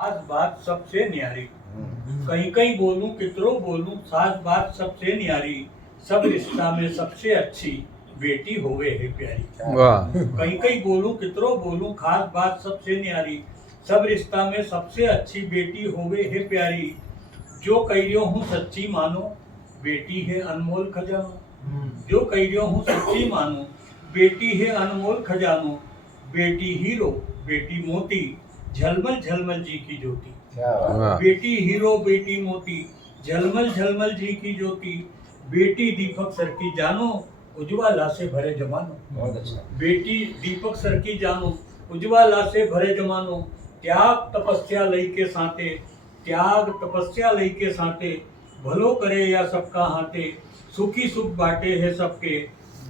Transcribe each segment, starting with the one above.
खास बात सबसे न्यारी, कहीं कहीं बोलूं कितरो बोलूं, खास बात सबसे न्यारी, सब रिश्ता में सबसे अच्छी बेटी होवे है प्यारी। वाह। कहीं कहीं बोलूं कितरो बोलूं, खास बात सबसे न्यारी, सब रिश्ता में सबसे अच्छी बेटी होवे है प्यारी। जो कहियो हूँ सच्ची मानो, बेटी है अनमोल खजानो। जो कहियो हूँ सच्ची मानो, बेटी है अनमोल खजानो। बेटी हीरो बेटी मोती, झलमल झलमल जी की ज्योति। वाह। बेटी हीरो बेटी मोती, झलमल झलमल जी की ज्योति। बेटी दीपक सर की जानो, उज्ज्वला से भरे जमानो। बहुत अच्छा। बेटी दीपक सर की जानो, उज्ज्वला से भरे जमानो। त्याग तपस्या लई के साथे, त्याग तपस्या लई के साथे, भलो करे या सबका हाथे। सुखी सुख बाटे है सबके,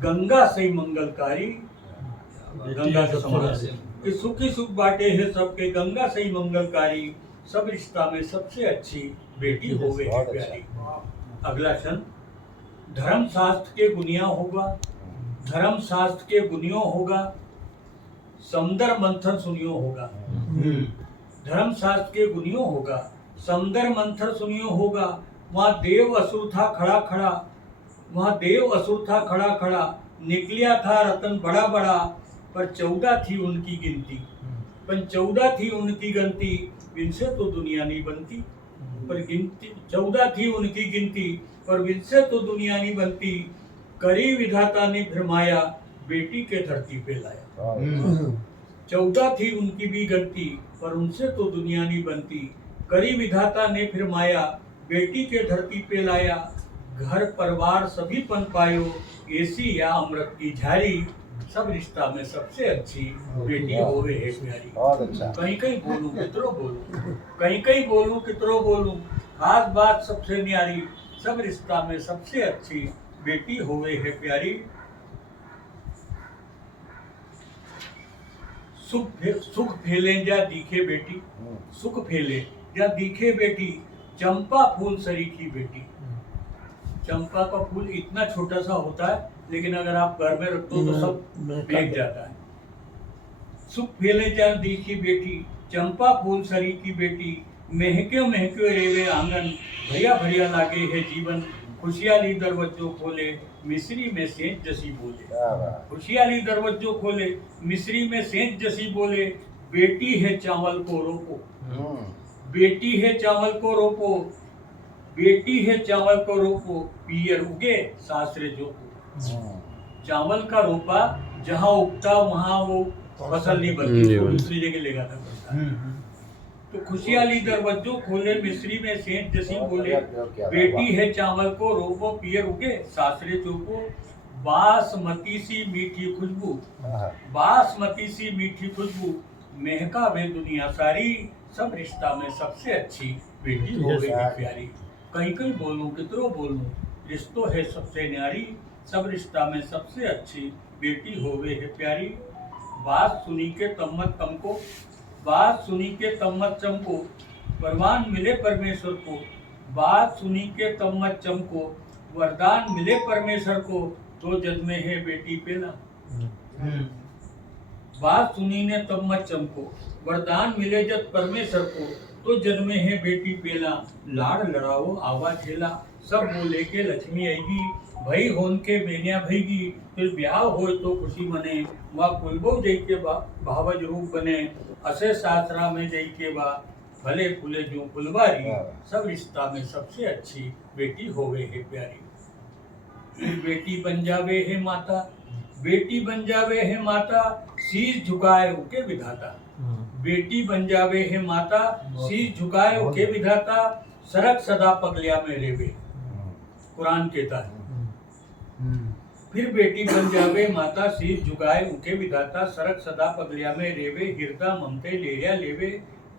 गंगा सही मंगलकारी। गंगा के समान कि सुखी सुख बाटे है सबके, गंगा सही मंगलकारी। सब रिश्ता में सबसे अच्छी बेटी होवे है प्यारी। अगला क्षण, धर्म शास्त्र के गुनिया होगा, धर्म शास्त्र के गुनियो होगा, समदर मंथन सुनियो होगा। धर्म शास्त्र के गुनियो होगा, समदर मंथन सुनियो होगा। वहाँ देव असुर था खड़ा खड़ा, वहाँ देव असुर था खड़ा खड़ा। निकलिया था रतन बड़ा बड़ा, पर 14 थी उनकी गिनती। पर 14 थी उनकी गिनती, इनसे तो दुनिया नहीं बनती। पर गिनती 14 थी उनकी गिनती, पर इनसे तो दुनिया नहीं बनती। करी विधाता ने भरमाया, बेटी के धरती पे लाया। 14 थी उनकी भी गिनती, पर उनसे तो दुनिया नहीं बनती। करी विधाता ने फिर माया, बेटी के धरती पे लाया। घर परिवार सभी पन पायो, ऐसी या अमृत की झारी। सब रिश्ता में सबसे अच्छी बेटी होवे है प्यारी। बहुत अच्छा। कहीं कहीं बोलूं कितरो बोलूं, कहीं कहीं बोलूं कितरो बोलूं, खास बात सबसे न्यारी। सब रिश्ता में सबसे अच्छी बेटी होवे है प्यारी। सुख फैले जा दिखे बेटी, सुख फैले या दिखे बेटी। चंपा फूल सरी की बेटी। चंपा का फूल इतना छोटा सा होता है, लेकिन अगर आप घर में रखते हो तो सब भीग जाता है। सुख फैले जा दिखी बेटी, चंपा फूल सरी की बेटी। महक्यो महक्यो रेवे आंगन, भरिया भरिया लागे है जीवन। खुशियाली दरवाजो खोले, मिस्री में सेंध जसी बोले। खुशियाली दरवाजो खोले, मिस्री में सेंध जसी बोले। बेटी है चावल को रोपो, बेटी है चावल को रोपो, बेटी है चावल को रोपो। पियर उगे सासरे जोको। चावल का रोपा जहाँ उगता वहाँ वो फसल नहीं बनती, तो दूसरी जगह ले जाना पड़ता है। तो खुशियाली दरवाजो खोले, मिस्री में सेंध जसी बोले। बेटी है चावल को रोपो, पियर उगे सासरे चौको। बासमती सी मीठी खुशबू, बासमती सी मीठी खुशबू, महका वे दुनिया सारी। सब रिश्ता में सबसे अच्छी बेटी होवे है प्यारी। कहीं कहीं बोलूं कितरो बोलूं, रिश्तो है सबसे न्यारी। सब रिश्ता में सबसे अच्छी बेटी होवे है प्यारी। बात सुनी के तम्मत तमको, बात सुनी के तम्मत चमको, वरदान मिले परमेश्वर को। बात सुनी के तम्मत चमको, वरदान मिले परमेश्वर को। तो जन्मे है बेटी पेला। बात सुनी ने तम्मत चमको, वरदान मिले जब परमेश्वर को। तो जन्मे है बेटी पेला, लाड़ लड़ाओ आवाज झेला। सब बोले के लक्ष्मी आएगी, भई होन के बेनिया भईगी। फिर ब्याह हो तो खुशी मने, वह कुलबो जई के भावज रूप बने। असे सासरा में जई के बा, भले फूले जो फुलवारी। सब रिश्ता में सबसे अच्छी बेटी होवे है प्यारी। फिर बेटी बन जावे है माता, बेटी बन जावे है माता, शीश झुकाए उके विधाता। बेटी बन जावे है माता, शीश झुकाए उके विधाता। सरक सदा पगलिया में रेवे, कुरान कहता है। फिर बेटी बन जावे माता, शीश झुकाए उके विधाता। सरक सदा पगलिया में रेवे, हृदय ममते लेया लेवे।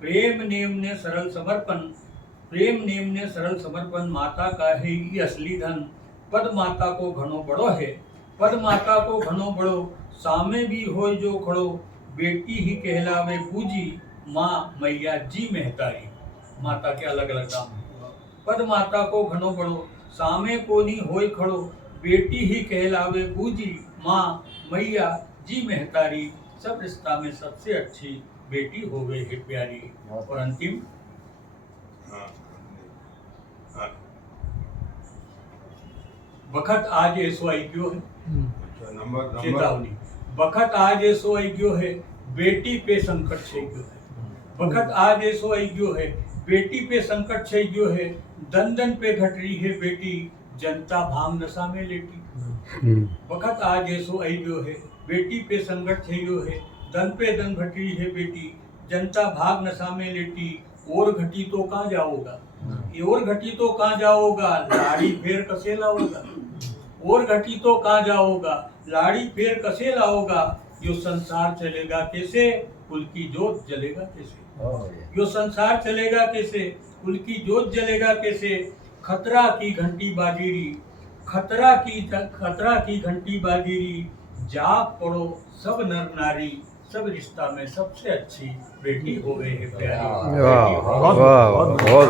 प्रेम नेम ने सरल समर्पण, प्रेम नेम ने सरल समर्पण। माता का है ये असली धन, पद माता को घणो बड़ो है। पद माता को घणो बड़ो, सामे भी हो जो खड़ो। बेटी ही कहलावे पूजी, माँ मैया जी महतारी। माता के अलग अलग नाम। पद माता को घणो बड़ो, सामे को नहीं होय खड़ो। बेटी ही कहलावे पूजी, माँ मैया जी महतारी। सब रिश्ता में सबसे अच्छी बेटी होवे है प्यारी। और अंतिम बखत आज ऐसो आई गयो है, चेतावनी, बखत आज ऐसो आई गयो है, बेटी पे संकट छे गयो है। बखत आज ऐसो आई गयो है, बेटी पे संकट छे गयो है, दन दन पे घट रही है बेटी, जनता भांग नशा में लेटी। बखत आज ऐसो आई गयो है, बेटी पे संकट छे गयो है, दन पे दन घट रही है बेटी, जनता भाग नशा में लेटी। और घटी तो कहाँ जाओगा, ये और घटी तो कहाँ जाओगा, लाड़ी फेर कसे लाओगा। और घटी तो कहाँ जाओगा, लाड़ी फेर कसे लाओगा, यो संसार चलेगा कैसे, कुल की जोत जलेगा कैसे। यो संसार चलेगा कैसे, कुल की जोत जलेगा कैसे। खतरा की घंटी बाजीरी, खतरा की घंटी बाजीरी, जाग पड़ो सब नर नारी, सब रिश्ता में सबसे अच्छी बेटी होवे है प्यारी। वाह वाह, बहुत